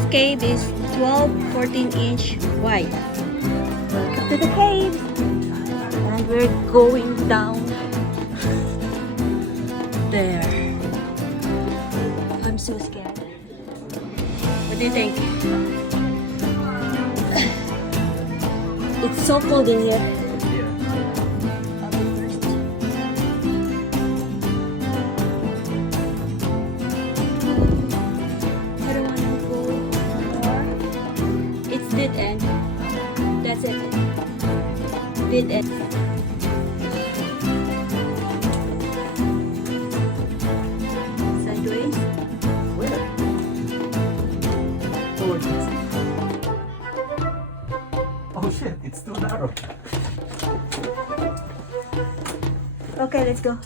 This cave is 12-14 inch wide. Welcome to the cave. And we're going down there. I'm so scared. What do you think? It's so cold in here. I'll go first. I don't want to go more. It's dead end. That's it. Dead end. Sideways. Where? Towards this. Oh shit, it's too narrow. Okay, let's go.